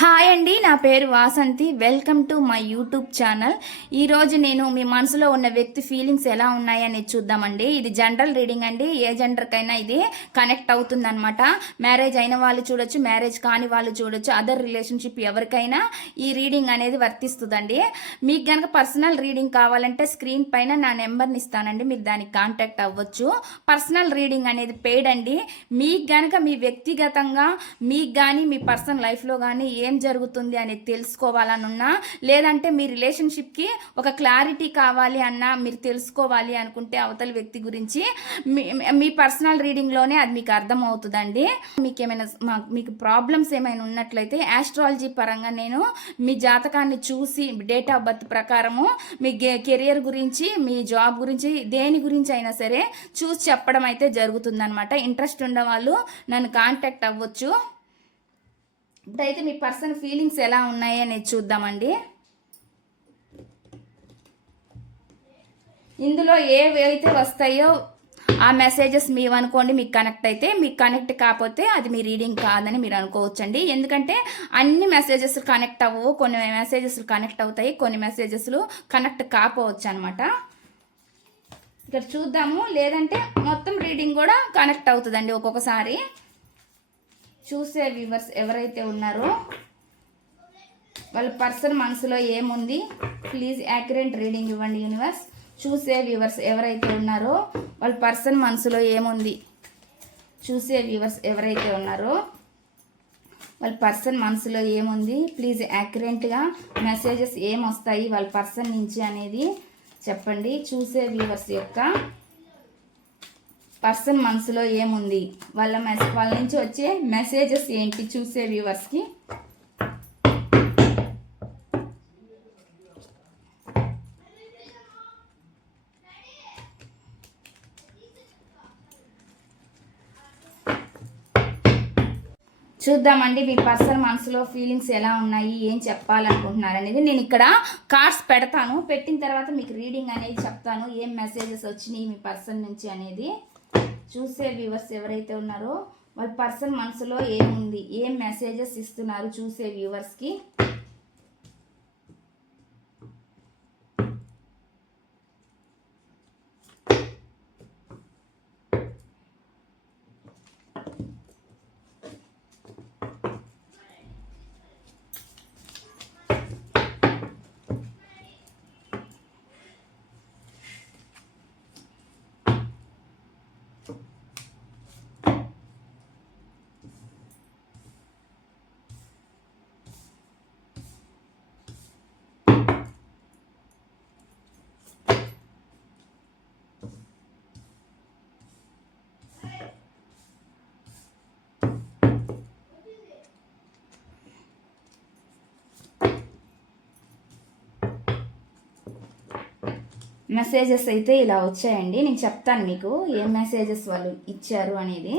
Hi అండి నా పేరు Vasanthi. Welcome to my YouTube channel. ఈరోజు నేను మీ మనసులో ఉన్న వ్యక్తి ఫీలింగ్స్ ఎలా ఉన్నాయని చూద్దామండి. ఇది జనరల్ రీడింగ్ అండి. ఏ జెండర్కైనా ఇది కనెక్ట్ అవుతుందన్నమాట. మ్యారేజ్ అయిన వాళ్ళు చూడొచ్చు మ్యారేజ్ కాని వాళ్ళు చూడొచ్చు అదర్ రిలేషన్షిప్ ఎవరికైనా ఈ రీడింగ్ అనేది వర్తిస్తుందండి. మీకు కనుక పర్సనల్ రీడింగ్ కావాలంటే స్క్రీన్ పైన నా నెంబర్ని ఇస్తానండి. మీరు దానికి కాంటాక్ట్ అవ్వచ్చు. పర్సనల్ రీడింగ్ అనేది పెయిడ్ అండి. మీకు కనుక మీ వ్యక్తిగతంగా మీకు కానీ మీ పర్సనల్ లైఫ్లో కానీ ఏ ఏం జరుగుతుంది అనేది తెలుసుకోవాలనున్నా లేదంటే మీ రిలేషన్షిప్కి ఒక క్లారిటీ కావాలి అన్నా మీరు తెలుసుకోవాలి అనుకుంటే అవతల వ్యక్తి గురించి మీ మీ పర్సనల్ రీడింగ్లోనే అది మీకు అర్థమవుతుందండి. మీకు ఏమైనా మీకు ప్రాబ్లమ్స్ ఏమైనా ఉన్నట్లయితే యాస్ట్రాలజీ పరంగా నేను మీ జాతకాన్ని చూసి డేట్ ఆఫ్ బర్త్ ప్రకారము మీ కెరియర్ గురించి మీ జాబ్ గురించి దేని గురించి అయినా సరే చూసి చెప్పడం అయితే జరుగుతుందనమాట ఇంట్రెస్ట్ ఉన్న వాళ్ళు నన్ను కాంటాక్ట్ అవ్వచ్చు. ఇప్పుడైతే మీ పర్సన్ ఫీలింగ్స్ ఎలా ఉన్నాయి అనేది చూద్దామండి. ఇందులో ఏవైతే వస్తాయో ఆ మెసేజెస్ మీవి అనుకోండి మీకు కనెక్ట్ అయితే మీకు కనెక్ట్ కాకపోతే అది మీ రీడింగ్ కాదని మీరు అనుకోవచ్చండి. ఎందుకంటే అన్ని మెసేజెస్ కనెక్ట్ అవ్వవు కొన్ని మెసేజెస్లు కనెక్ట్ అవుతాయి కొన్ని మెసేజెస్లు కనెక్ట్ కాపోవచ్చు అనమాట ఇక్కడ చూద్దాము లేదంటే మొత్తం రీడింగ్ కూడా కనెక్ట్ అవుతుందండి ఒక్కొక్కసారి. చూసే వ్యూవర్స్ ఎవరైతే ఉన్నారో వాళ్ళ పర్సన్ మనసులో ఏముంది? ప్లీజ్ యాక్యురేట్ రీడింగ్ ఇవ్వండి యూనివర్స్ చూసే వ్యూవర్స్ ఎవరైతే ఉన్నారో వాళ్ళ పర్సన్ మనసులో ఏముంది? చూసే వ్యూవర్స్ ఎవరైతే ఉన్నారో వాళ్ళ పర్సన్ మనసులో ఏముంది? ప్లీజ్ యాక్యురేట్గా మెసేజెస్ ఏమొస్తాయి? వాళ్ళ పర్సన్ నుంచి అనేది చెప్పండి. చూసే వ్యూవర్స్ యొక్క పర్సన్ మనసులో ఏముంది? వాళ్ళ మెస్ వాళ్ళ నుంచి వచ్చే మెసేజెస్ ఏంటి? చూసే వ్యూవర్స్కి చూద్దామండి మీ పర్సన్ మనసులో ఫీలింగ్స్ ఎలా ఉన్నాయి? ఏం చెప్పాలనుకుంటున్నారు అనేది నేను ఇక్కడ కార్డ్స్ పెడతాను. పెట్టిన తర్వాత మీకు రీడింగ్ అనేది చెప్తాను. ఏం మెసేజెస్ వచ్చినాయి మీ పర్సన్ నుంచి అనేది. చూసే వ్యూవర్స్ ఎవరైతే ఉన్నారో వాళ్ళ పర్సన్ మనసులో ఏముంది ఏం మెసేజెస్ ఇస్తున్నారు చూసే వ్యూవర్స్కి? మెసేజెస్ అయితే ఇలా వచ్చాయండి. నేను చెప్తాను మీకు ఏ మెసేజెస్ వాళ్ళు ఇచ్చారు అనేది.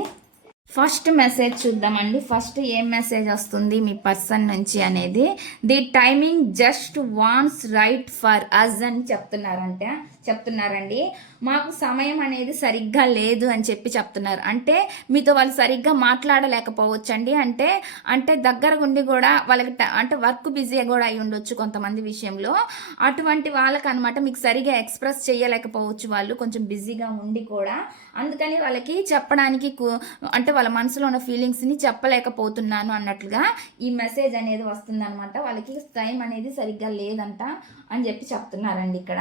ఫస్ట్ మెసేజ్ చూద్దామండి. ఫస్ట్ ఏం మెసేజ్ వస్తుంది మీ పర్సన్ నుంచి అనేది. ది టైమింగ్ జస్ట్ వాన్స్ రైట్ ఫర్ అజ్ అని చెప్తున్నారంటే. చెప్తున్నారండి. మాకు సమయం అనేది సరిగ్గా లేదు అని చెప్పి చెప్తున్నారు. అంటే మీతో వాళ్ళు సరిగ్గా మాట్లాడలేకపోవచ్చండి. అంటే అంటే దగ్గర ఉండి కూడా వాళ్ళకి అంటే వర్క్ బిజీ కూడా అయి ఉండొచ్చు కొంతమంది విషయంలో. అటువంటి వాళ్ళకి అనమాట మీకు సరిగా ఎక్స్ప్రెస్ చేయలేకపోవచ్చు వాళ్ళు. కొంచెం బిజీగా ఉండి కూడా. అందుకని వాళ్ళకి చెప్పడానికి అంటే వాళ్ళ మనసులో ఉన్న ఫీలింగ్స్ని చెప్పలేకపోతున్నాను అన్నట్లుగా ఈ మెసేజ్ అనేది వస్తుందన్నమాట వాళ్ళకి టైం అనేది సరిగ్గా లేదంట అని చెప్పి చెప్తున్నారండి ఇక్కడ.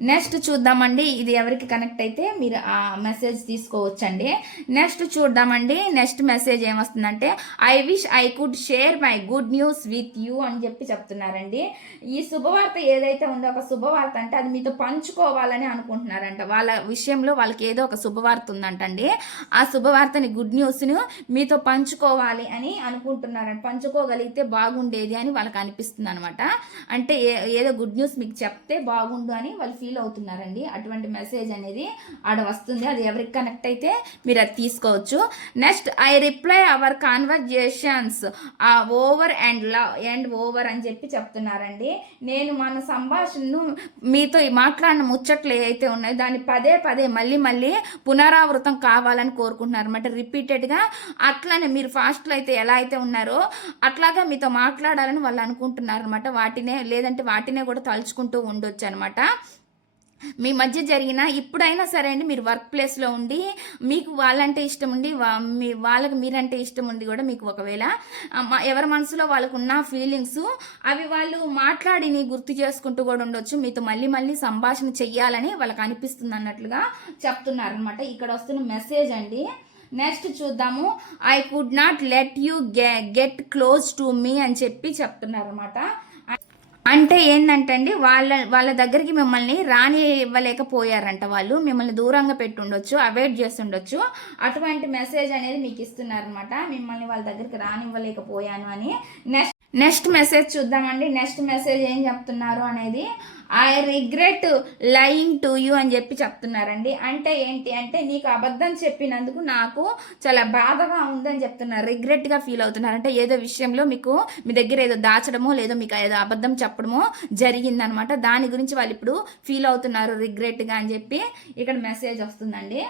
నెక్స్ట్ చూద్దామండి. ఇది ఎవరికి కనెక్ట్ అయితే మీరు ఆ మెసేజ్ తీసుకోవచ్చండి. నెక్స్ట్ చూద్దామండి. నెక్స్ట్ మెసేజ్ ఏమొస్తుందంటే I wish I could share my good news with you అని చెప్పి చెప్తున్నారండి. ఈ శుభవార్త ఏదైతే ఉందో ఒక శుభవార్త అంటే అది మీతో పంచుకోవాలని అనుకుంటున్నారంట. వాళ్ళ విషయంలో వాళ్ళకి ఏదో ఒక శుభవార్త ఉందంటండి. ఆ శుభవార్తని గుడ్ న్యూస్ను మీతో పంచుకోవాలి అని అనుకుంటున్నారంట. పంచుకోగలిగితే బాగుండేది అని వాళ్ళకి అనిపిస్తుంది అనమాట అంటే ఏ- ఏదో గుడ్ న్యూస్ మీకు చెప్తే బాగుండు అని వాళ్ళ ఫీల్ అవుతున్నారండి. అటువంటి మెసేజ్ అనేది ఆడ వస్తుంది. అది ఎవరికి కనెక్ట్ అయితే మీరు అది తీసుకోవచ్చు. Next I replay our conversations over and love and over అని చెప్పి చెప్తున్నారండి. నేను మన సంభాషణను మీతో మాట్లాడిన ముచ్చట్లు ఏవైతే ఉన్నాయో దాన్ని పదే పదే మళ్ళీ మళ్ళీ పునరావృతం కావాలని కోరుకుంటున్నారు. అనమాట రిపీటెడ్గా అట్లనే మీరు ఫాస్ట్లో అయితే ఎలా అయితే ఉన్నారో అట్లాగా మీతో మాట్లాడాలని వాళ్ళు అనుకుంటున్నారు అనమాట వాటినే లేదంటే వాటినే కూడా తలుచుకుంటూ ఉండొచ్చు అనమాట మీ మధ్య జరిగిన ఇప్పుడైనా సరే అండి మీరు వర్క్ ప్లేస్లో ఉండి మీకు వాళ్ళంటే ఇష్టం ఉండి వా- మీ వాళ్ళకి మీరంటే ఇష్టం ఉండి కూడా మీకు ఒకవేళ ఎవరి మనసులో వాళ్ళకు ఉన్న ఫీలింగ్స్ అవి వాళ్ళు మాట్లాడిని గుర్తు చేసుకుంటూ కూడా ఉండొచ్చు. మీతో మళ్ళీ మళ్ళీ సంభాషణ చెయ్యాలని వాళ్ళకి అనిపిస్తుంది అన్నట్లుగా చెప్తున్నారనమాట ఇక్కడ వస్తున్న మెసేజ్ అండి. నెక్స్ట్ చూద్దాము. I could not let you get close to me అని చెప్పి చెప్తున్నారు అనమాట అంటే ఏంటంటే అండి వాళ్ళ వాళ్ళ దగ్గరికి మిమ్మల్ని రాని ఇవ్వలేకపోయారంట వాళ్ళు. మిమ్మల్ని దూరంగా పెట్టుండొచ్చు అవాయిడ్ చేస్తుండొచ్చు. అటువంటి మెసేజ్ అనేది మీకు ఇస్తున్నారనమాట మిమ్మల్ని వాళ్ళ దగ్గరికి రానివ్వలేకపోయాను అని. నెక్స్ట్ నెక్స్ట్ మెసేజ్ చూద్దామండి. నెక్స్ట్ మెసేజ్ ఏం చెప్తున్నారు అనేది I regret lying to you అని చెప్పి చెప్తున్నారండి. అంటే ఏంటి అంటే నీకు అబద్ధం చెప్పినందుకు నాకు చాలా బాధగా ఉందని చెప్తున్నారు. రిగ్రెట్గా ఫీల్ అవుతున్నారు. అంటే ఏదో విషయంలో మీకు మీ దగ్గర ఏదో దాచడమో లేదో మీకు ఏదో అబద్ధం చెప్పడమో జరిగిందనమాట. దాని గురించి వాళ్ళు ఇప్పుడు ఫీల్ అవుతున్నారు రిగ్రెట్గా అని చెప్పి ఇక్కడ మెసేజ్ వస్తుందండి.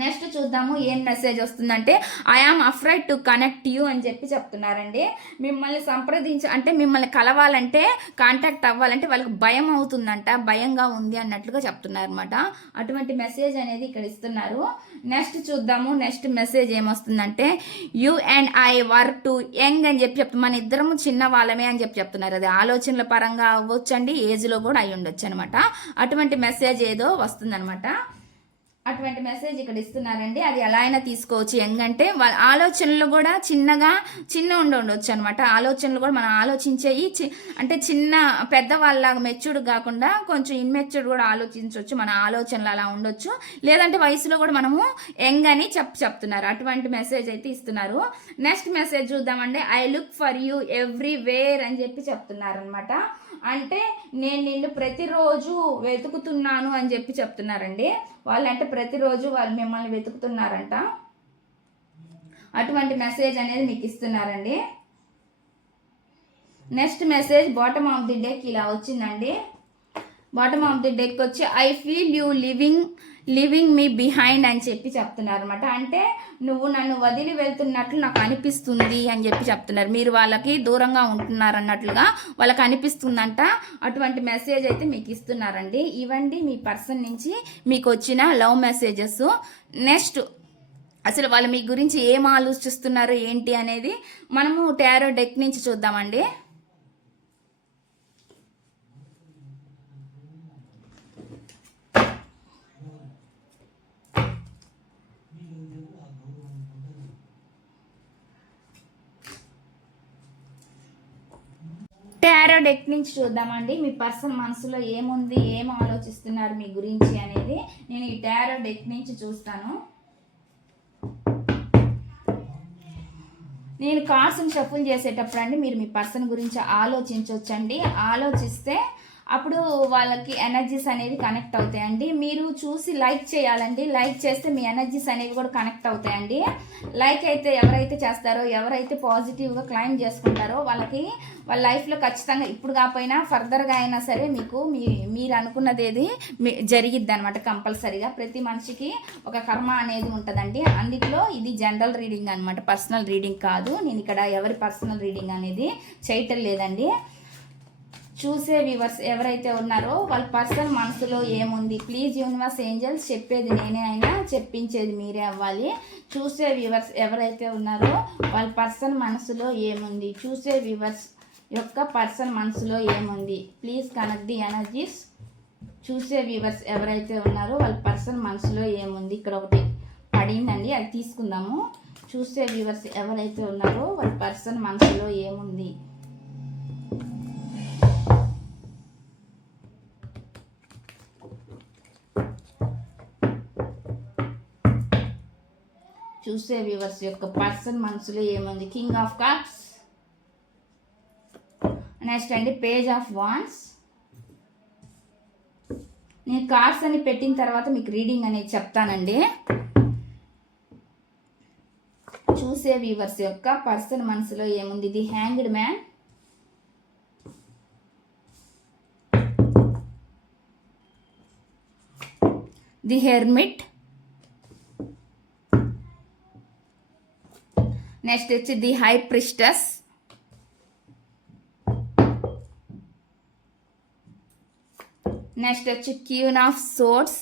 నెక్స్ట్ చూద్దాము ఏం మెసేజ్ వస్తుందంటే I am afraid to connect you అని చెప్పి చెప్తున్నారండి. మిమ్మల్ని సంప్రదించ అంటే మిమ్మల్ని కలవాలంటే కాంటాక్ట్ అవ్వాలంటే వాళ్ళకి భయం అవుతుందంట భయంగా ఉంది అన్నట్లుగా చెప్తున్నారు అనమాట అటువంటి మెసేజ్ అనేది ఇక్కడ ఇస్తున్నారు. నెక్స్ట్ చూద్దాము నెక్స్ట్ మెసేజ్ ఏమొస్తుందంటే you and I were too young అని చెప్పి చెప్తాం మన ఇద్దరము చిన్న వాళ్ళమే అని చెప్పి చెప్తున్నారు. అది ఆలోచనల పరంగా అవ్వచ్చండి ఏజ్లో కూడా అయి ఉండొచ్చు అనమాట అటువంటి మెసేజ్ ఏదో వస్తుందనమాట అటువంటి మెసేజ్ ఇక్కడ ఇస్తున్నారండి. అది ఎలా అయినా తీసుకోవచ్చు. ఎందుకంటే వాళ్ళ ఆలోచనలు కూడా చిన్నగా చిన్న ఉండి ఉండొచ్చు అనమాట ఆలోచనలు కూడా మనం ఆలోచించేవి చి అంటే చిన్న పెద్దవాళ్ళలాగా మెచ్యూర్డ్ కాకుండా కొంచెం ఇన్మెచ్యూర్డ్ కూడా ఆలోచించవచ్చు మన ఆలోచనలు అలా ఉండొచ్చు. లేదంటే వయసులో కూడా మనము యంగ్ అని చెప్ చెప్తున్నారు. అటువంటి మెసేజ్ అయితే ఇస్తున్నారు. నెక్స్ట్ మెసేజ్ చూద్దామండి. I look for you everywhere అని చెప్పి చెప్తున్నారు అనమాట అంటే నేను నిన్ను ప్రతిరోజు వెతుకుతున్నాను అని చెప్పి చెప్తున్నారండి. వాళ్ళంటే ప్రతిరోజు వాళ్ళు మిమ్మల్ని వెతుకుతున్నారంట. అటువంటి మెసేజ్ అనేది మీకు ఇస్తున్నారండి. Next message bottom of the deck ఇలా వచ్చిందండి. బాటమ్ ఆఫ్ ది డెక్ వచ్చి I feel you living living me behind అని చెప్పి చెప్తున్నారు అనమాట అంటే నువ్వు నన్ను వదిలి వెళ్తున్నట్లు నాకు అనిపిస్తుంది అని చెప్పి చెప్తున్నారు. మీరు వాళ్ళకి దూరంగా ఉంటున్నారు అన్నట్లుగా వాళ్ళకి అనిపిస్తుందంట. అటువంటి మెసేజ్ అయితే మీకు ఇస్తున్నారండి. ఇవండి మీ పర్సన్ నుంచి మీకు వచ్చిన లవ్ మెసేజెస్ నెక్స్ట్ అసలు వాళ్ళు మీ గురించి ఏం ఆలోచిస్తున్నారు ఏంటి అనేది మనము టారో డెక్ నుంచి చూద్దామండి. టారో డెక్ నుంచి చూద్దామండి. మీ పర్సన్ మనసులో ఏముంది ఏం ఆలోచిస్తున్నారు మీ గురించి అనేది నేను ఈ టారో డెక్ నుంచి చూస్తాను. నేను కార్డ్స్ని షఫుల్ చేసేటప్పుడు అండి మీరు మీ పర్సన్ గురించి ఆలోచించవచ్చండి ఆలోచిస్తే అప్పుడు వాళ్ళకి ఎనర్జీస్ అనేవి కనెక్ట్ అవుతాయండి. మీరు చూసి లైక్ చేయాలండి. లైక్ చేస్తే మీ ఎనర్జీస్ అనేవి కూడా కనెక్ట్ అవుతాయండి. లైక్ అయితే ఎవరైతే చేస్తారో ఎవరైతే పాజిటివ్గా క్లైమ్ చేసుకుంటారో వాళ్ళకి వాళ్ళ లైఫ్లో ఖచ్చితంగా ఇప్పుడు కాకపోయినా ఫర్దర్గా అయినా సరే మీకు మీ మీరు అనుకున్నది ఏది మీ జరిగిద్ది అనమాట కంపల్సరీగా. ప్రతి మనిషికి ఒక కర్మ అనేది ఉంటుందండి. అందులో ఇది జనరల్ రీడింగ్ అనమాట పర్సనల్ రీడింగ్ కాదు. నేను ఇక్కడ ఎవరి పర్సనల్ రీడింగ్ అనేది చేయటం లేదండి. చూసే వ్యూవర్స్ ఎవరైతే ఉన్నారో వాళ్ళ పర్సన్ మనసులో ఏముంది? ప్లీజ్ యూనివర్స్ ఏంజల్స్ చెప్పేది నేనే అయినా చెప్పించేది మీరే అవ్వాలి. చూసే వ్యూవర్స్ ఎవరైతే ఉన్నారో వాళ్ళ పర్సన్ మనసులో ఏముంది? చూసే వ్యూవర్స్ యొక్క పర్సన్ మనసులో ఏముంది? Please connect the energies. చూసే వ్యూవర్స్ ఎవరైతే ఉన్నారో వాళ్ళ పర్సన్ మనసులో ఏముంది? ఇక్కడ ఒకటి పడిందండి అది తీసుకుందాము. చూసే వ్యూవర్స్ ఎవరైతే ఉన్నారో వాళ్ళ పర్సన్ మనసులో ఏముంది? చూసే వ్యూవర్స్ యొక్క పర్సన్ మనసులో ఏముంది? కింగ్ ఆఫ్ కప్స్ నెక్స్ట్ అండి పేజ్ ఆఫ్ వాన్స్ నేను కార్డ్స్ అని పెట్టిన తర్వాత మీకు రీడింగ్ అనేది చెప్తానండి. చూసే వ్యూవర్స్ యొక్క పర్సన్ మనసులో ఏముంది? The hanged man the hermit next వచ్చి ది హై ప్రిస్టస్. నెక్స్ట్ వచ్చి క్యూన్ ఆఫ్ సోర్స్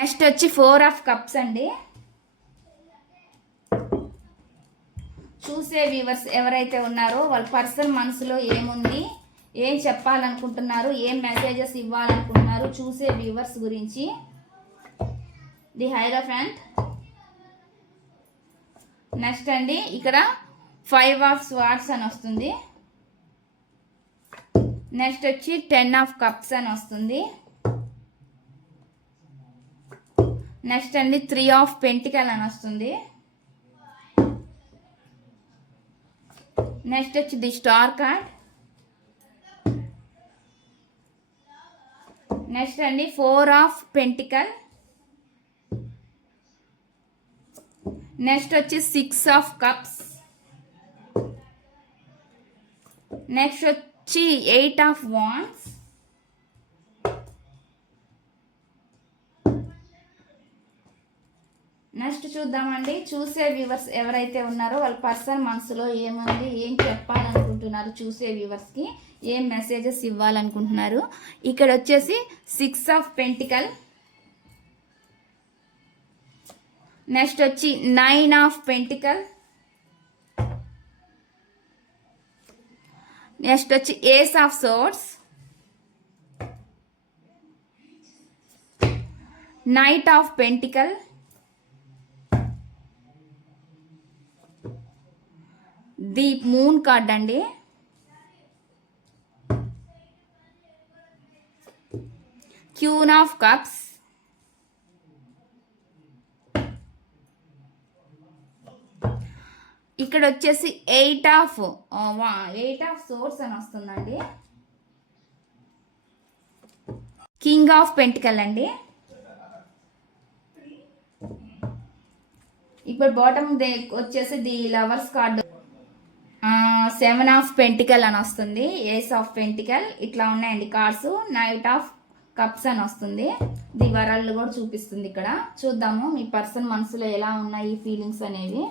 నెక్స్ట్ వచ్చి ఫోర్ ఆఫ్ కప్స్ అండి. చూసే వ్యూవర్స్ ఎవరైతే ఉన్నారో వాళ్ళ పర్సన్ మనసులో ఏముంది ఏం చెప్పాలనుకుంటున్నారు ఏం మెసేజెస్ ఇవ్వాలనుకుంటున్నారు చూసే వ్యూవర్స్ గురించి ది హైరోఫ్యాంట్ నెక్స్ట్ అండి ఇక్కడ ఫైవ్ ఆఫ్ స్వార్డ్స్ అని వస్తుంది. నెక్స్ట్ వచ్చి టెన్ ఆఫ్ కప్స్ అని వస్తుంది. నెక్స్ట్ అండి త్రీ ఆఫ్ పెంటికల్ అని వస్తుంది. నెక్స్ట్ వచ్చి ది స్టార్ కార్డ్. నెక్స్ట్ అండి ఫోర్ ఆఫ్ పెంటికల్. నెక్స్ట్ వచ్చి సిక్స్ ఆఫ్ కప్స్. నెక్స్ట్ వచ్చి ఎయిట్ ఆఫ్ వాన్స్. నెక్స్ట్ చూద్దామండి. చూసే వ్యూవర్స్ ఎవరైతే ఉన్నారో వాళ్ళ పర్సన్ మనసులో ఏముంది ఏం చెప్పాలనుకుంటున్నారు చూసే వ్యూవర్స్కి ఏం మెసేజెస్ ఇవ్వాలనుకుంటున్నారు. ఇక్కడ వచ్చేసి సిక్స్ ఆఫ్ పెంటికల్. నెక్స్ట్ వచ్చి నైన్ ఆఫ్ పెంటికల్. నెక్స్ట్ వచ్చి ace of swords. Knight of pentacle. The moon card అండి. Queen of cups. ఇక్కడ వచ్చేసి eight of eight of swords అని వస్తుందండి. కింగ్ ఆఫ్ పెంటికల్ అండి. ఇప్పుడు బాటమ్ వచ్చేసి the lovers card seven of pentacle అని వస్తుంది. ఏస్ ఆఫ్ పెంటికల్ ఇట్లా ఉన్నాయండి కార్డ్స్ నైట్ ఆఫ్ కప్స్ అని వస్తుంది. ది వరల్డ్ కూడా చూపిస్తుంది ఇక్కడ. చూద్దాము మీ పర్సన్ మనసులో ఎలా ఉన్నాయి ఈ ఫీలింగ్స్ అనేవి.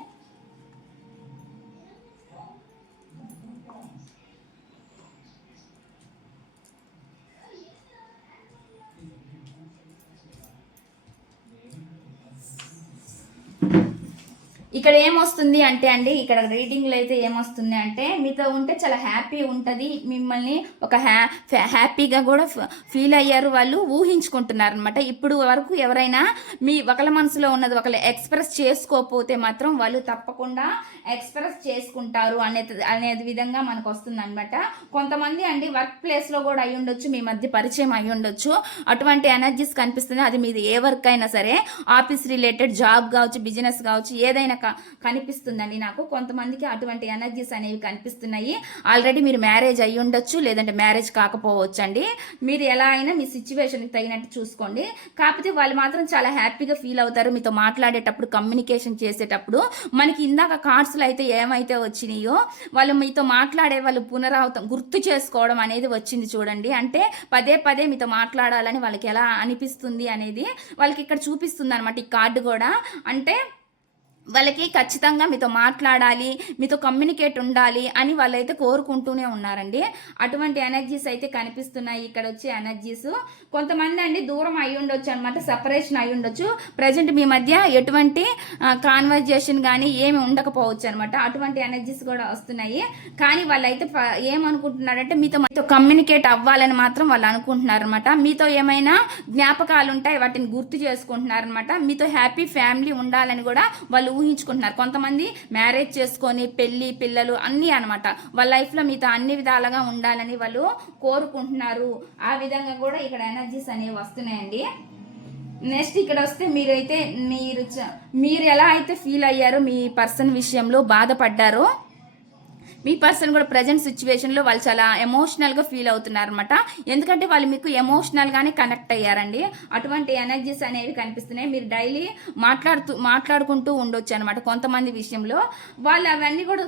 ఇక్కడ ఏమొస్తుంది అంటే అండి ఇక్కడ రీడింగ్లో అయితే ఏమొస్తుంది అంటే మీతో ఉంటే చాలా హ్యాపీ ఉంటుంది. మిమ్మల్ని ఒక హ్యా హ్యాపీగా కూడా ఫీల్ అయ్యారు వాళ్ళు ఊహించుకుంటున్నారు అనమాట ఇప్పుడు వరకు ఎవరైనా మీ ఒకళ్ళ మనసులో ఉన్నది ఒకళ్ళు ఎక్స్ప్రెస్ చేసుకోకపోతే మాత్రం వాళ్ళు తప్పకుండా ఎక్స్ప్రెస్ చేసుకుంటారు అనే అనే విధంగా మనకు వస్తుంది అనమాట కొంతమంది అండి వర్క్ ప్లేస్లో కూడా అయి ఉండొచ్చు మీ మధ్య పరిచయం అయి ఉండొచ్చు అటువంటి ఎనర్జీస్ కనిపిస్తుంది అది మీది ఏ వర్క్ అయినా సరే ఆఫీస్ రిలేటెడ్ జాబ్ కావచ్చు బిజినెస్ కావచ్చు ఏదైనా కనిపిస్తుందండి. నాకు కొంతమందికి అటువంటి ఎనర్జీస్ అనేవి కనిపిస్తున్నాయి. ఆల్రెడీ మీరు మ్యారేజ్ అయ్యి ఉండొచ్చు లేదంటే మ్యారేజ్ కాకపోవచ్చు అండి మీరు ఎలా అయినా మీ సిచ్యువేషన్కి తగినట్టు చూసుకోండి. కాకపోతే వాళ్ళు మాత్రం చాలా హ్యాపీగా ఫీల్ అవుతారు. మీతో మాట్లాడేటప్పుడు కమ్యూనికేషన్ చేసేటప్పుడు. మనకి ఇందాక కార్డ్స్లో అయితే ఏమైతే వచ్చినాయో వాళ్ళు మీతో మాట్లాడే వాళ్ళు పునరావృతం గుర్తు చేసుకోవడం అనేది వచ్చింది చూడండి. అంటే పదే పదే మీతో మాట్లాడాలని వాళ్ళకి ఎలా అనిపిస్తుంది అనేది వాళ్ళకి ఇక్కడ చూపిస్తుంది అనమాట ఈ కార్డు కూడా. అంటే వాళ్ళకి ఖచ్చితంగా మీతో మాట్లాడాలి మీతో కమ్యూనికేట్ ఉండాలి అని వాళ్ళైతే కోరుకుంటూనే ఉన్నారండి. అటువంటి ఎనర్జీస్ అయితే కనిపిస్తున్నాయి. ఇక్కడ వచ్చే ఎనర్జీస్ కొంతమంది అండి దూరం అయి ఉండొచ్చు అనమాట సపరేషన్ అయి ఉండొచ్చు. ప్రజెంట్ మీ మధ్య ఎటువంటి కాన్వర్జేషన్ కానీ ఏమి ఉండకపోవచ్చు అనమాట అటువంటి ఎనర్జీస్ కూడా వస్తున్నాయి. కానీ వాళ్ళైతే ఏమనుకుంటున్నారంటే మీతో మీతో కమ్యూనికేట్ అవ్వాలని మాత్రం వాళ్ళు అనుకుంటున్నారు అనమాట మీతో ఏమైనా జ్ఞాపకాలు ఉంటాయి వాటిని గుర్తు చేసుకుంటున్నారనమాట మీతో హ్యాపీ ఫ్యామిలీ ఉండాలని కూడా వాళ్ళు ఊహించుకుంటున్నారు. కొంతమంది మ్యారేజ్ చేసుకొని పెళ్ళి పిల్లలు అన్నీ అనమాట వాళ్ళ లైఫ్లో మీతో అన్ని విధాలుగా ఉండాలని వాళ్ళు కోరుకుంటున్నారు. ఆ విధంగా కూడా ఇక్కడ ఎనర్జీస్ అనేవి వస్తున్నాయండి. నెక్స్ట్ ఇక్కడ వస్తే మీరైతే మీరు మీరు ఎలా అయితే ఫీల్ అయ్యారో మీ పర్సన్ విషయంలో బాధపడ్డారో మీ పర్సన్ కూడా ప్రజెంట్ సిచ్యువేషన్లో వాళ్ళు చాలా ఎమోషనల్గా ఫీల్ అవుతున్నారు అనమాట ఎందుకంటే వాళ్ళు మీకు ఎమోషనల్గానే కనెక్ట్ అయ్యారండి. అటువంటి ఎనర్జీస్ అనేవి కనిపిస్తున్నాయి. మీరు డైలీ మాట్లాడుతూ మాట్లాడుకుంటూ ఉండొచ్చు అనమాట కొంతమంది విషయంలో. వాళ్ళు అవన్నీ కూడా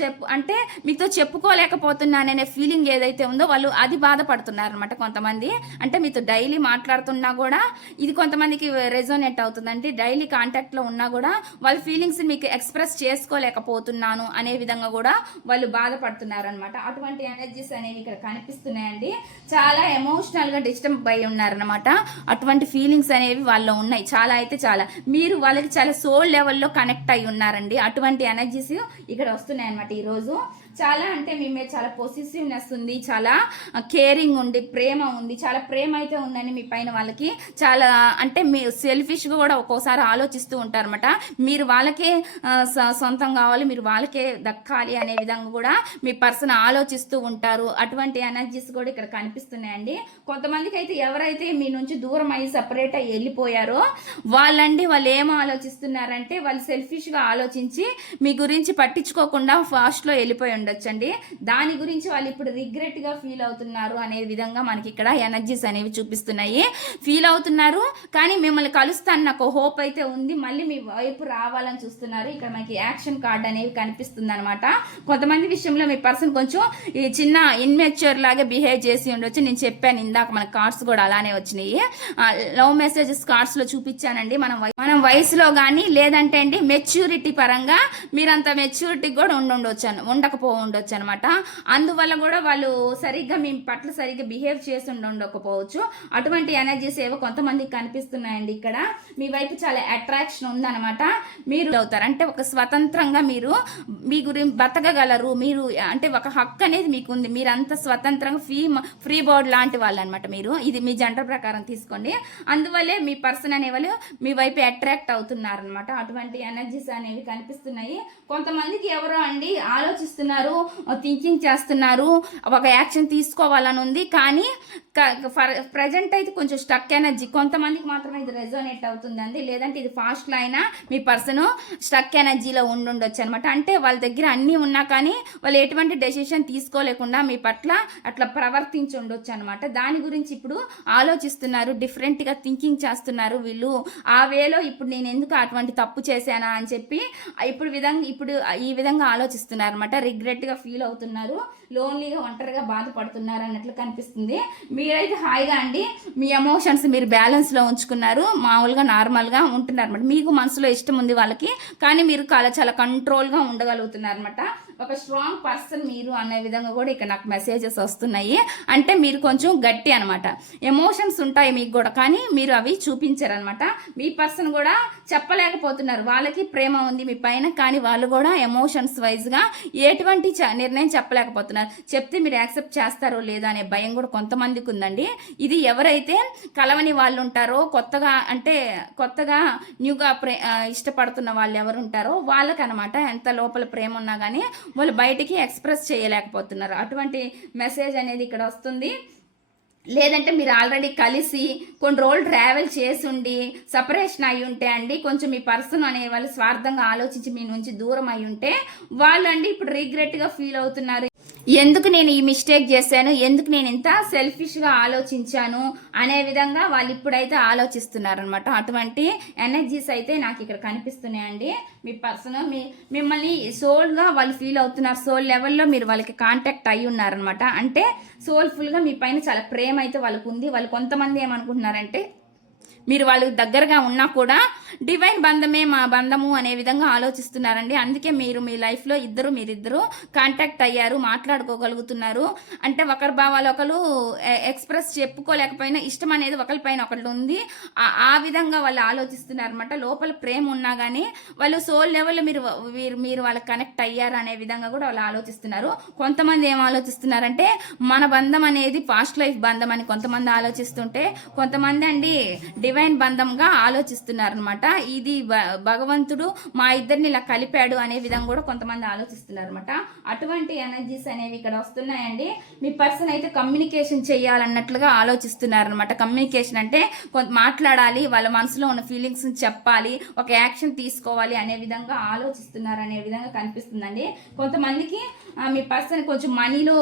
చెప్పు అంటే మీతో చెప్పుకోలేకపోతున్నాననే ఫీలింగ్ ఏదైతే ఉందో వాళ్ళు అది బాధపడుతున్నారు అనమాట కొంతమంది. అంటే మీతో డైలీ మాట్లాడుతున్నా కూడా ఇది కొంతమందికి రెజోనేట్ అవుతుందండి. డైలీ కాంటాక్ట్లో ఉన్నా కూడా వాళ్ళ ఫీలింగ్స్ మీకు ఎక్స్ప్రెస్ చేసుకోలేకపోతున్నాను అనే విధంగా కూడా వాళ్ళు బాధపడుతున్నారు అనమాట అటువంటి ఎనర్జీస్ అనేవి ఇక్కడ కనిపిస్తున్నాయండి. చాలా ఎమోషనల్గా డిస్టర్బ్ అయి ఉన్నారనమాట అటువంటి ఫీలింగ్స్ అనేవి వాళ్ళలో ఉన్నాయి. చాలా అయితే చాలా. మీరు వాళ్ళకి చాలా సోల్ లెవెల్లో కనెక్ట్ అయి ఉన్నారండి. అటువంటి ఎనర్జీస్ ఇక్కడ వస్తున్నాయి అనమాట ఈరోజు. చాలా అంటే మీ మీద చాలా పొసిసివ్నెస్ ఉంది చాలా కేరింగ్ ఉంది ప్రేమ ఉంది చాలా ప్రేమ అయితే ఉందండి మీ పైన వాళ్ళకి. చాలా అంటే మీ సెల్ఫిష్గా కూడా ఒక్కోసారి ఆలోచిస్తూ ఉంటారన్నమాట. మీరు వాళ్ళకే సొంతం కావాలి మీరు వాళ్ళకే దక్కాలి అనే విధంగా కూడా మీ పర్సన్ ఆలోచిస్తూ ఉంటారు. అటువంటి ఎనర్జీస్ కూడా ఇక్కడ కనిపిస్తున్నాయండి. కొంతమందికి అయితే ఎవరైతే మీ నుంచి దూరం అయ్యి సపరేట్ అయ్యి వెళ్ళిపోయారో వాళ్ళండి వాళ్ళు ఏం ఆలోచిస్తున్నారంటే వాళ్ళు సెల్ఫిష్గా ఆలోచించి మీ గురించి పట్టించుకోకుండా ఫాస్ట్లో వెళ్ళిపోయి ఉండొచ్చండి. దాని గురించి వాళ్ళు ఇప్పుడు రిగ్రెట్గా ఫీల్ అవుతున్నారు అనే విధంగా మనకి ఇక్కడ ఎనర్జీస్ అనేవి చూపిస్తున్నాయి. ఫీల్ అవుతున్నారు కానీ మిమ్మల్ని కలుస్తాను నాకు హోప్ అయితే ఉంది. మళ్ళీ మీ వైపు రావాలని చూస్తున్నారు. ఇక్కడ మనకి యాక్షన్ కార్డ్ అనేవి కనిపిస్తుంది అనమాట కొంతమంది విషయంలో మీ పర్సన్ కొంచెం ఈ చిన్న ఇన్మెచ్యూర్ లాగా బిహేవ్ చేసి ఉండొచ్చు. నేను చెప్పాను ఇందాక మన కార్డ్స్ కూడా అలానే వచ్చినాయి. లవ్ మెసేజెస్ కార్డ్స్లో చూపించానండి. మనం మనం వయసులో కానీ లేదంటే అండి మెచ్యూరిటీ పరంగా మీరంత మెచ్యూరిటీ కూడా ఉండి ఉండొచ్చు ఉండకపో ఉండొచ్చు అనమాట అందువల్ల కూడా వాళ్ళు సరిగ్గా మీ పట్ల సరిగ్గా బిహేవ్ చేసి ఉండకపోవచ్చు. అటువంటి ఎనర్జీస్ ఏవో కొంతమందికి కనిపిస్తున్నాయండి ఇక్కడ. మీ వైపు చాలా అట్రాక్షన్ ఉందన్నమాట మీరు అవుతారు. అంటే ఒక స్వతంత్రంగా మీరు మీ గురించి బతకగలరు. మీరు అంటే ఒక హక్కు అనేది మీకు ఉంది మీరు అంత స్వతంత్రంగా ఫ్రీ ఫ్రీ బోర్డ్ లాంటి వాళ్ళు అనమాట మీరు. ఇది మీ జెండర్ ప్రకారం తీసుకోండి. అందువల్లే మీ పర్సన్ అనేవాళ్ళు మీ వైపు అట్రాక్ట్ అవుతున్నారనమాట. అటువంటి ఎనర్జీస్ అనేవి కనిపిస్తున్నాయి. కొంతమందికి ఎవరో అండి ఆలోచిస్తున్నారు. థింకింగ్ చేస్తున్నారు ఒక యాక్షన్ తీసుకోవాలని ఉంది. కానీ ప్రజెంట్ అయితే కొంచెం స్టక్ ఎనర్జీ కొంతమందికి మాత్రమే ఇది రెజోనేట్ అవుతుందండి. లేదంటే ఇది ఫాస్ట్లో అయినా మీ పర్సన్ స్టక్ ఎనర్జీలో ఉండుండొచ్చు అనమాట అంటే వాళ్ళ దగ్గర అన్నీ ఉన్నా కానీ వాళ్ళు ఎటువంటి డెసిషన్ తీసుకోలేకుండా మీ పట్ల అట్లా ప్రవర్తించి ఉండొచ్చు అనమాట దాని గురించి ఇప్పుడు ఆలోచిస్తున్నారు డిఫరెంట్గా థింకింగ్ చేస్తున్నారు వీళ్ళు. ఆ వేలో ఇప్పుడు నేను ఎందుకు అటువంటి తప్పు చేశానా అని చెప్పి ఇప్పుడు విధంగా ఇప్పుడు ఈ విధంగా ఆలోచిస్తున్నారు అనమాట అన్నట్టుగా ఫీల్ అవుతున్నారు. లోన్లీగా ఒంటరిగా బాధపడుతున్నారు అన్నట్లు కనిపిస్తుంది. మీరైతే హాయిగా అండి. మీ ఎమోషన్స్ మీరు బ్యాలెన్స్లో ఉంచుకున్నారు. మామూలుగా నార్మల్గా ఉంటున్నారు అనమాట మీకు మనసులో ఇష్టం ఉంది వాళ్ళకి కానీ మీరు చాలా చాలా కంట్రోల్గా ఉండగలుగుతున్నారు అనమాట ఒక స్ట్రాంగ్ పర్సన్ మీరు అనే విధంగా కూడా ఇక్కడ నాకు మెసేజెస్ వస్తున్నాయి. అంటే మీరు కొంచెం గట్టి అనమాట ఎమోషన్స్ ఉంటాయి మీకు కూడా కానీ మీరు అవి చూపించారు అనమాట మీ పర్సన్ కూడా చెప్పలేకపోతున్నారు. వాళ్ళకి ప్రేమ ఉంది మీ పైన కానీ వాళ్ళు కూడా ఎమోషన్స్ వైజ్గా ఎటువంటి చ- నిర్ణయం చెప్పలేకపోతున్నారు. చెప్తే మీరు యాక్సెప్ట్ చేస్తారో లేదో అనే భయం కూడా కొంతమందికి ఉందండి. ఇది ఎవరైతే కలవని వాళ్ళు ఉంటారో కొత్తగా అంటే కొత్తగా న్యూగా ప్రే ఇష్టపడుతున్న వాళ్ళు ఎవరు ఉంటారో వాళ్ళకనమాట ఎంత లోపల ప్రేమ ఉన్నా కానీ వాళ్ళు బయటికి ఎక్స్ప్రెస్ చేయలేకపోతున్నారు. అటువంటి మెసేజ్ అనేది ఇక్కడ వస్తుంది. లేదంటే మీరు ఆల్రెడీ కలిసి కొన్ని రోజులు ట్రావెల్ చేసి ఉండి సపరేషన్ అయి ఉంటే అండి కొంచెం మీ పర్సన్ అనే వాళ్ళు స్వార్థంగా ఆలోచించి మీ నుంచి దూరం అయి ఉంటే వాళ్ళండి ఇప్పుడు రిగ్రెట్గా ఫీల్ అవుతున్నారు. ఎందుకు నేను ఈ మిస్టేక్ చేశాను? ఎందుకు నేను ఇంత సెల్ఫిష్గా ఆలోచించాను? అనే విధంగా వాళ్ళు ఇప్పుడైతే ఆలోచిస్తున్నారు అనమాట అటువంటి ఎనర్జీస్ అయితే నాకు ఇక్కడ కనిపిస్తున్నాయండి. మీ పర్సన్ మీ మిమ్మల్ని సోల్గా వాళ్ళు ఫీల్ అవుతున్నారు. సోల్ లెవెల్లో మీరు వాళ్ళకి కాంటాక్ట్ అయి ఉన్నారనమాట అంటే సోల్ఫుల్గా మీ పైన చాలా ప్రేమ అయితే వాళ్ళకు ఉంది వాళ్ళు కొంతమంది ఏమనుకుంటున్నారంటే మీరు వాళ్ళకి దగ్గరగా ఉన్నా కూడా డివైన్ బంధమే మా బంధము అనే విధంగా ఆలోచిస్తున్నారండి. అందుకే మీరు మీ లైఫ్లో ఇద్దరు మీరిద్దరు కాంటాక్ట్ అయ్యారు మాట్లాడుకోగలుగుతున్నారు. అంటే ఒకరి భావాలు ఒకరు ఎక్స్ప్రెస్ చెప్పుకోలేకపోయినా ఇష్టం అనేది ఒకరిపైన ఒకళ్ళు ఉంది. ఆ- విధంగా వాళ్ళు ఆలోచిస్తున్నారు అనమాట లోపల ప్రేమ ఉన్నా కానీ వాళ్ళు సోల్ లెవెల్ మీరు మీరు మీరు వాళ్ళకి కనెక్ట్ అయ్యారు అనే విధంగా కూడా వాళ్ళు ఆలోచిస్తున్నారు. కొంతమంది ఏం ఆలోచిస్తున్నారంటే మన బంధం అనేది పాస్ట్ లైఫ్ బంధం అని కొంతమంది ఆలోచిస్తుంటే కొంతమంది అండి డివైన్ బంధంగా ఆలోచిస్తున్నారనమాట ఇది భ- భగవంతుడు మా ఇద్దరిని ఇలా కలిపాడు అనే విధంగా కూడా కొంతమంది ఆలోచిస్తున్నారు అనమాట అటువంటి ఎనర్జీస్ అనేవి ఇక్కడ వస్తున్నాయండి. మీ పర్సన్ అయితే కమ్యూనికేషన్ చేయాలన్నట్లుగా ఆలోచిస్తున్నారనమాట కమ్యూనికేషన్ అంటే కొంత మాట్లాడాలి వాళ్ళ మనసులో ఉన్న ఫీలింగ్స్ చెప్పాలి ఒక యాక్షన్ తీసుకోవాలి అనే విధంగా ఆలోచిస్తున్నారు అనే విధంగా కనిపిస్తుందండి. కొంతమందికి మీ పర్సన్ కొంచెం మనీలో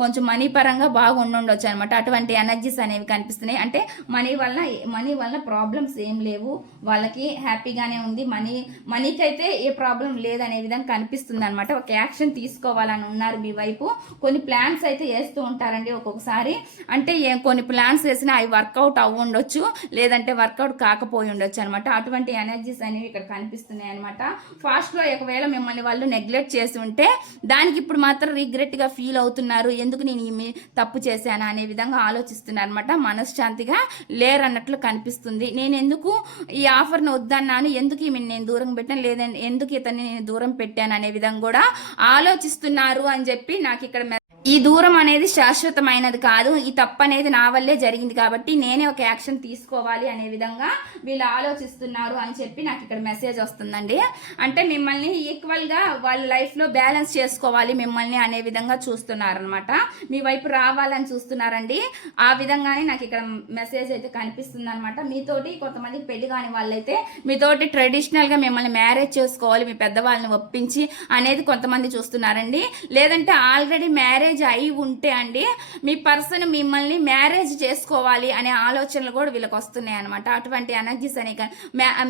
కొంచెం మనీ పరంగా బాగా ఉండొచ్చు అనమాట అటువంటి ఎనర్జీస్ అనేవి కనిపిస్తున్నాయి. అంటే మనీ వలన మనీ వలన ప్రాబ్లమ్స్ ఏం లేవు. వాళ్ళకి హ్యాపీగానే ఉంది. మనీ మనీకి అయితే ఏ ప్రాబ్లం లేదనే విధంగా కనిపిస్తుంది అనమాట ఒక యాక్షన్ తీసుకోవాలని ఉన్నారు మీ వైపు. కొన్ని ప్లాన్స్ అయితే వేస్తూ ఉంటారండి ఒక్కొక్కసారి. అంటే కొన్ని ప్లాన్స్ వేసినా అవి వర్కౌట్ అవ్వ ఉండొచ్చు లేదంటే వర్కౌట్ కాకపోయి ఉండొచ్చు అనమాట అటువంటి ఎనర్జీస్ అనేవి ఇక్కడ కనిపిస్తున్నాయి అనమాట ఫాస్ట్లో ఒకవేళ మిమ్మల్ని వాళ్ళు నెగ్లెక్ట్ చేసి ఉంటే దానికి ఇప్పుడు మాత్రం రిగ్రెట్గా ఫీల్ అవుతున్నారు. ఎందుకు నేను ఈ తప్పు చేశాను అనే విధంగా ఆలోచిస్తున్నారు అనమాట మనశ్శాంతిగా లేరన్నట్లు కనిపిస్తుంది. నేను ఎందుకు ఈ ఆఫర్ను వద్దన్నాను? ఎందుకు ఈమెను నేను దూరం పెట్టాను? లేదని ఎందుకు ఇతన్ని నేను దూరం పెట్టాను? అనే విధంగా కూడా ఆలోచిస్తున్నారు అని చెప్పి నాకు ఇక్కడ మె- ఈ దూరం అనేది శాశ్వతమైనది కాదు. ఈ తప్పు అనేది నా వల్లే జరిగింది కాబట్టి నేనే ఒక యాక్షన్ తీసుకోవాలి అనే విధంగా వీళ్ళు ఆలోచిస్తున్నారు అని చెప్పి నాకు ఇక్కడ మెసేజ్ వస్తుందండి. అంటే మిమ్మల్ని ఈక్వల్గా వాళ్ళ లైఫ్లో బ్యాలెన్స్ చేసుకోవాలి మిమ్మల్ని అనే విధంగా చూస్తున్నారనమాట మీ వైపు రావాలని చూస్తున్నారండి. ఆ విధంగానే నాకు ఇక్కడ మెసేజ్ అయితే కనిపిస్తుంది అనమాట మీతోటి కొంతమంది పెళ్ళి కాని వాళ్ళైతే మీతోటి ట్రెడిషనల్గా మిమ్మల్ని మ్యారేజ్ చేసుకోవాలి మీ పెద్దవాళ్ళని ఒప్పించి అనేది కొంతమంది చూస్తున్నారండి. లేదంటే ఆల్రెడీ మ్యారేజ్ అయి ఉంటే అండి మీ పర్సన్ మిమ్మల్ని మ్యారేజ్ చేసుకోవాలి అనే ఆలోచనలు కూడా వీళ్ళకి వస్తున్నాయి అనమాట అటువంటి ఎనర్జీస్ అనే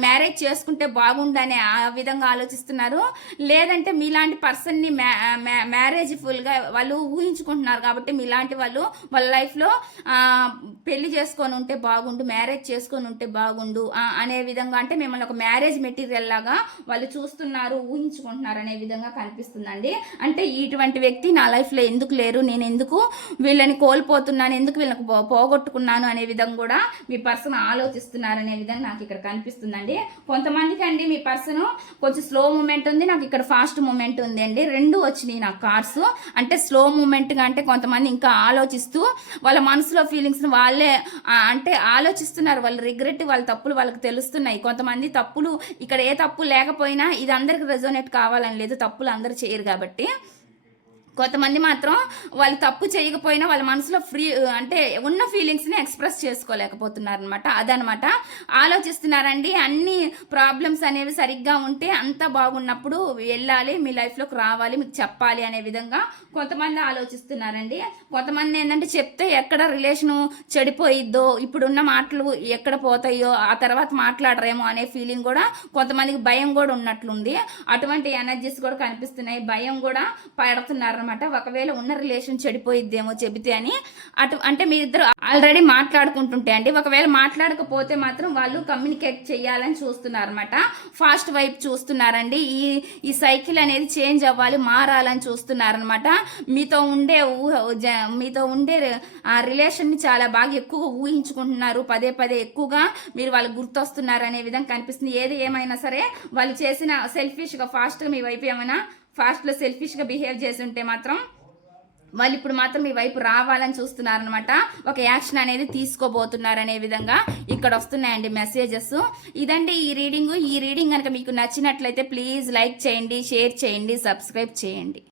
మ్యారేజ్ చేసుకుంటే బాగుండనే ఆ విధంగా ఆలోచిస్తున్నారు. లేదంటే మీలాంటి పర్సన్ని మ్యారేజ్ ఫుల్గా వాళ్ళు ఊహించుకుంటున్నారు కాబట్టి మీలాంటి వాళ్ళు వాళ్ళ లైఫ్లో పెళ్ళి చేసుకొని ఉంటే బాగుండు మ్యారేజ్ చేసుకొని ఉంటే బాగుండు అనే విధంగా అంటే మిమ్మల్ని ఒక మ్యారేజ్ మెటీరియల్ లాగా వాళ్ళు చూస్తున్నారు ఊహించుకుంటున్నారు అనే విధంగా కనిపిస్తుందండి. అంటే ఇటువంటి వ్యక్తి నా లైఫ్లో ఎందుకు లేరు. నేను ఎందుకు వీళ్ళని కోల్పోతున్నాను? ఎందుకు వీళ్ళని పోగొట్టుకున్నాను అనే విధంగా కూడా మీ పర్సన్ ఆలోచిస్తున్నారు అనే విధంగా నాకు ఇక్కడ కనిపిస్తుందండి. కొంతమందికి అండి మీ పర్సన్ కొంచెం స్లో మూమెంట్ ఉంది. నాకు ఇక్కడ ఫాస్ట్ మూమెంట్ ఉంది అండి. రెండు వచ్చినాయి నాకు కార్స్. అంటే స్లో మూమెంట్గా అంటే కొంతమంది ఇంకా ఆలోచిస్తూ వాళ్ళ మనసులో ఫీలింగ్స్ని వాళ్ళే అంటే ఆలోచిస్తున్నారు. వాళ్ళ రిగ్రెట్ వాళ్ళ తప్పులు వాళ్ళకి తెలుస్తున్నాయి. కొంతమంది తప్పులు ఇక్కడ ఏ తప్పు లేకపోయినా ఇది అందరికి రెజోనేట్ కావాలని లేదు. తప్పులు అందరు చేయరు కాబట్టి. కొంతమంది మాత్రం వాళ్ళు తప్పు చేయకపోయినా వాళ్ళ మనసులో ఫ్రీ అంటే ఉన్న ఫీలింగ్స్ని ఎక్స్ప్రెస్ చేసుకోలేకపోతున్నారు అనమాట అదనమాట ఆలోచిస్తున్నారండి అన్ని ప్రాబ్లమ్స్ అనేవి సరిగ్గా ఉంటే అంత బాగున్నప్పుడు వెళ్ళాలి మీ లైఫ్లోకి రావాలి మీకు చెప్పాలి అనే విధంగా కొంతమంది ఆలోచిస్తున్నారండి. కొంతమంది ఏంటంటే చెప్తే ఎక్కడ రిలేషను చెడిపోయిద్దో ఇప్పుడున్న మాటలు ఎక్కడ పోతాయో ఆ తర్వాత మాట్లాడరేమో అనే ఫీలింగ్ కూడా కొంతమందికి భయం కూడా ఉన్నట్లుంది. అటువంటి ఎనర్జీస్ కూడా కనిపిస్తున్నాయి. భయం కూడా పడుతున్నారు అనమాట ఒకవేళ ఉన్న రిలేషన్ చెడిపోయిద్దేమో చెబితే అని అటు అంటే మీరిద్దరు ఆల్రెడీ మాట్లాడుకుంటుంటే అండి. ఒకవేళ మాట్లాడకపోతే మాత్రం వాళ్ళు కమ్యూనికేట్ చేయాలని చూస్తున్నారనమాట ఫాస్ట్ వైపు చూస్తున్నారండి. ఈ ఈ సైకిల్ అనేది చేంజ్ అవ్వాలి మారాలని చూస్తున్నారనమాట మీతో ఉండే ఊహ మీతో ఉండే ఆ రిలేషన్ని చాలా బాగా ఎక్కువగా ఊహించుకుంటున్నారు. పదే పదే ఎక్కువగా మీరు వాళ్ళు గుర్తొస్తున్నారు అనే విధంగా కనిపిస్తుంది. ఏది ఏమైనా సరే వాళ్ళు చేసిన సెల్ఫిష్గా ఫాస్ట్గా మీ వైపు ఏమైనా ఫాస్ట్లో సెల్ఫిష్గా బిహేవ్ చేసి ఉంటే మాత్రం వాళ్ళు ఇప్పుడు మాత్రం మీ వైపు రావాలని చూస్తున్నారనమాట ఒక యాక్షన్ అనేది తీసుకోబోతున్నారు అనే విధంగా ఇక్కడ వస్తున్నాయండి మెసేజెస్ ఇదండి ఈ రీడింగ్ ఈ రీడింగ్ కనుక మీకు నచ్చినట్లయితే ప్లీజ్ లైక్ చేయండి షేర్ చేయండి సబ్స్క్రైబ్ చేయండి.